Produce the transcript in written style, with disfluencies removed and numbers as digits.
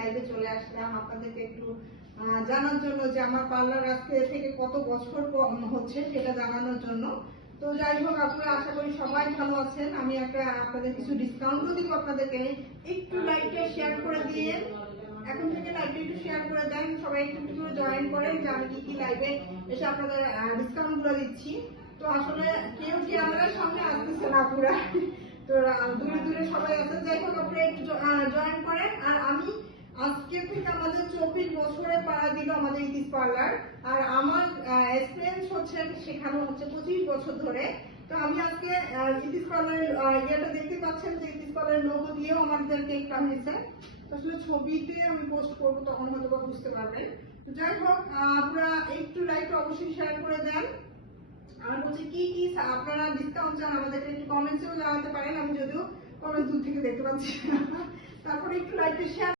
লাইভে চলে আসলাম আপনাদেরকে একটু জানার জন্য যে আমার পার্লার আজকে থেকে কত বছর হচ্ছে সেটা জানানোর জন্য। তো যাই হোক, আপনারা আশা করি সবাই ভালো আছেন। আমি একটা আপনাদের কিছু ডিসকাউন্টও দিব আপনাদেরকে। একটু লাইভটা শেয়ার করে দিয়ে এখন থেকে লাইভটা একটু শেয়ার করে দেন, সবাই একটু একটু করে জয়েন করেন যে আমি কি লাইভে এসে আপনাদের ডিসকাউন্ট গুলো দিচ্ছি। তো আসলে কেউ কি আমাদের সামনে আসতেছে না পুরা, তো দূরে দূরে সবাই আছে। যাই হোক, আপনারা একটু জয়েন করেন। আর আমি আজকে থেকে আমাদের 24 বছরে পাড়া দিল আমাদের ইতিস পার্লার। আর আমার এক্সপিরিয়েন্স হচ্ছে শেখানো হচ্ছে 25 বছর ধরে। তো আমি আজকে ইতিস পার্লারের ইয়েটা দেখতে পাচ্ছেন যে ইতিস পার্লারের লোগো দিয়েও আমাদের কেক বানিয়েছে। আসলে ছবিতে আমি পোস্ট করবো, তখন হয়তো বা বুঝতে পারবেন। যাই হোক, আপনারা একটু লাইকটা অবশ্যই শেয়ার করে দেন। আমার বলছে কি কি আপনারা ডিসকাউন্ট চান আমাদেরকে একটু কমেন্টসেও জানাতে পারেন। আমি যদিও কমেন্ট দূর থেকে দেখতে পাচ্ছি না। তারপরে একটু লাইকটা শেয়ার